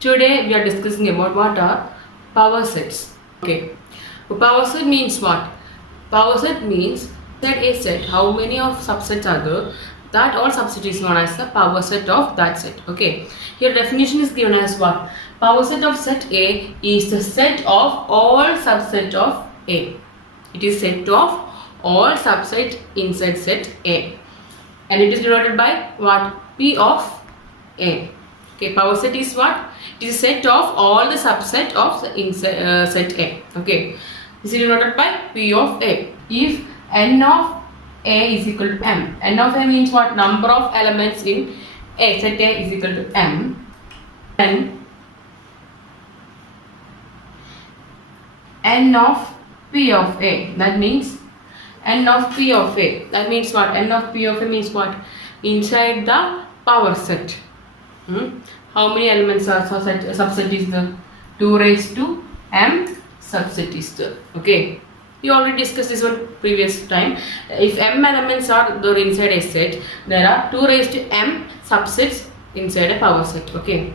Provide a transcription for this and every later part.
Today we are discussing about what are power sets. Okay, power set means what? Power set means that a set, how many of subsets are there, that all subset is known as the power set of that set. Okay, here definition is given as what? Power set of set A is the set of all subset of A. It is set of all subset inside set A, and it is denoted by what? P of A. Okay, power set is what? It is a set of all the subset of the inside set A. Okay, this is denoted by P of A. If n of A is equal to m, n of A means what? Number of elements in A, set A is equal to m, then n of P of A, that means n of P of A, that means what? N of P of A means what? Inside the power set. How many elements are subset is there? 2 raised to m subset is there. Okay, we already discussed this one previous time. If m elements are there inside a set, there are 2 raised to m subsets inside a power set. Okay,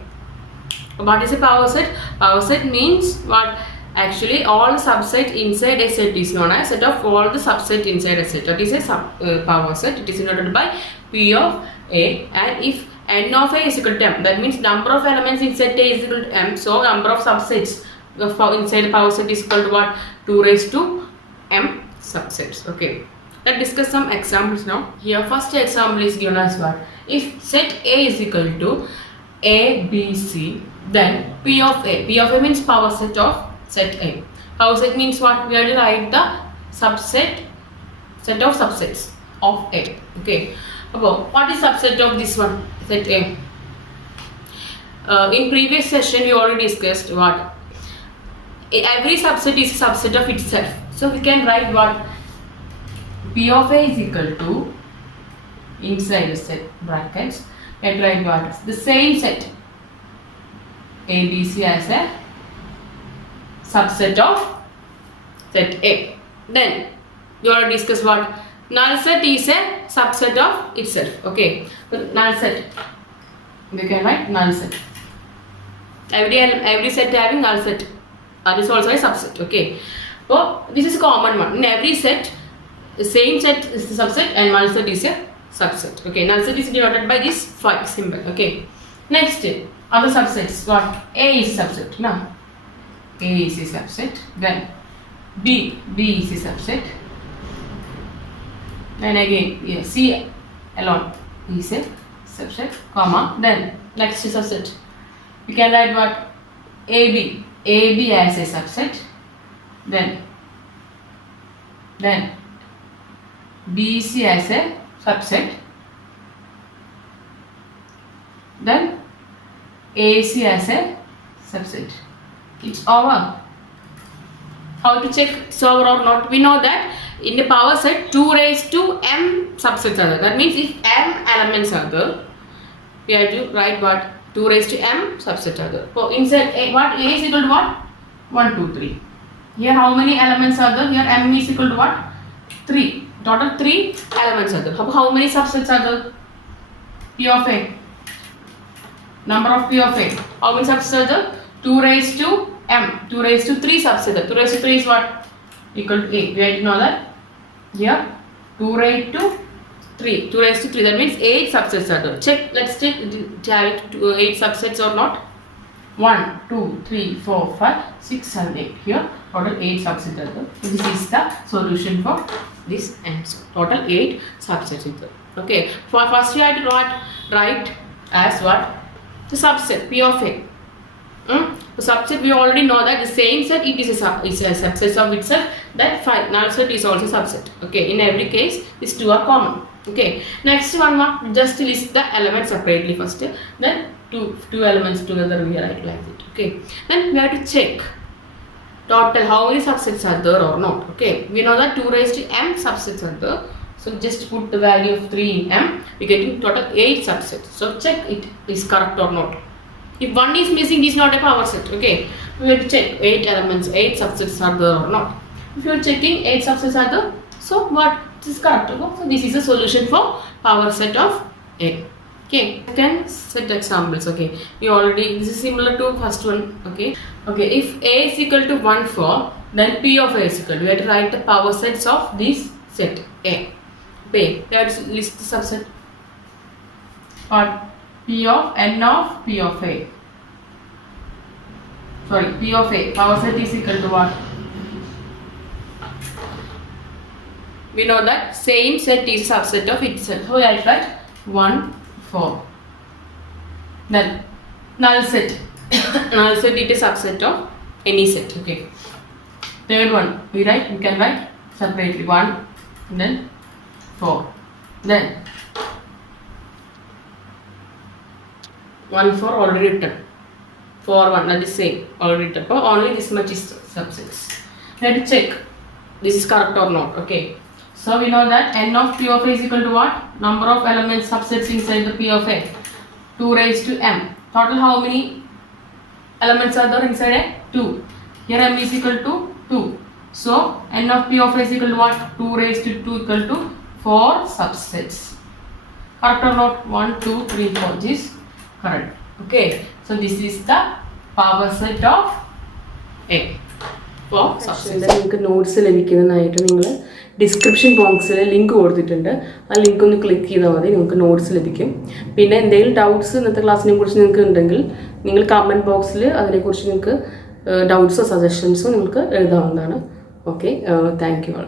what is a power set? Power set means what? Actually all subset inside a set is known as set of all the subset inside a set. That is a power set. It is denoted by P of A, and if n of A is equal to m, that means number of elements in set A is equal to m, so number of subsets inside the power set is equal to what? 2 raised to m subsets. Okay, let's discuss some examples now. Here first example is given as what? If set A is equal to A, B, C, then P of A. P of A means power set of set A. Power set means what? We have to write the subset, set of subsets of A. Okay, about what is subset of this one? Set A. In previous session we already discussed what? Every subset is a subset of itself. So we can write what? P of A is equal to, inside the set brackets, we can write what? The same set A, B, C as a subset of set A. Then we already discussed what? Null set is a subset of itself. Okay, so null set, we can write null set. Every set having null set, that is also a subset. Okay, so this is a common one. In every set, the same set is the subset and null set is a subset. Okay, null set is denoted by this phi symbol. Okay, next other subsets. What? A is subset. Now A is a subset. Then B is a subset. Then again, yeah, C alone is a subset, comma, then next subset. We can write what? AB as a subset, then BC as a subset, then AC as a subset. It's over. How to check it's over or not? We know that in the power set 2 raised to m subsets are there. That means if m elements are there, we have to write what? 2 raised to m subset are there. So inside A, what? A is equal to what? 1, 2, 3. Here how many elements are there? Here m is equal to what? 3. Total 3 elements are there. How many subsets are there? P of A. Number of P of A. How many subsets are there? 2 raised to m. 2 raised to 3 subsets. 2 raised to 3 is what? Equal to A. We have to know that. Here 2 raised to 3. 2 raised to 3. That means 8 subsets are there. Check. Let's check. Have it 8 subsets or not? 1, 2, 3, 4, 5, 6, 7, 8. Here total 8 subsets are there. So this is the solution for this answer. Total 8 subsets are there. Okay. For first we have to write as what? The subset P of A. The subset we already know that the same set it is a subset of itself. That null set is also subset. Okay, in every case these two are common. Okay, next one just list the elements separately first. Then two elements together we write like that. Okay, then we have to check total how many subsets are there or not. Okay, we know that 2 raised to m subsets are there. So just put the value of 3 in m. We get in total 8 subsets. So check it is correct or not. If one is missing, it is not a power set. Okay, we have to check 8 elements, 8 subsets are there or not. If you are checking 8 subsets are there, so what is correct? Okay? So this is a solution for power set of A. Okay. Okay, can set examples. Okay, we already, this is similar to first one. Okay, if A is equal to 1 4, then P of A is equal to, we have to write the power sets of this set A. We have to list the subset. What? P of N of P of A. Sorry, P of A power set is equal to what? We know that same set is a subset of itself. So I write 1 4. Then null set. Null set is a subset of any set. Okay. Third one we can write separately 1, then 4, then 1 4 already written, 4 1 that is same already written. So only this much is subsets. We have to check this is correct or not. Okay, so we know that n of P of A is equal to what? Number of elements subsets inside the P of A, 2 raised to m. Total how many elements are there inside A? 2. Here m is equal to 2. So n of P of A is equal to what? 2 raised to 2 equal to 4 subsets. Correct or not? 1 2 3 4. This is correct. Okay, so this is the power set of A for subsets. നിങ്ങൾക്ക് notes ലഭിക്കുന്നതിനായിട്ട് നിങ്ങൾ description ബോക്സിൽ link കൊടുത്തിട്ടുണ്ട്. ആ link ഒന്ന് click ചെയ്താൽ മതി, നിങ്ങൾക്ക് notes ലഭിക്കും. പിന്നെ എന്തെങ്കിലും ഡൗട്ട്സ് ഇന്നത്തെ ക്ലാസ്സിനെ കുറിച്ച് നിങ്ങൾക്ക് ഉണ്ടെങ്കിൽ നിങ്ങൾ കമൻറ്റ് ബോക്സിൽ അതിനെക്കുറിച്ച് നിങ്ങൾക്ക് ഡൗട്ട്സോ സജഷൻസോ നിങ്ങൾക്ക് എഴുതാവുന്നതാണ്. Okay, thank you all.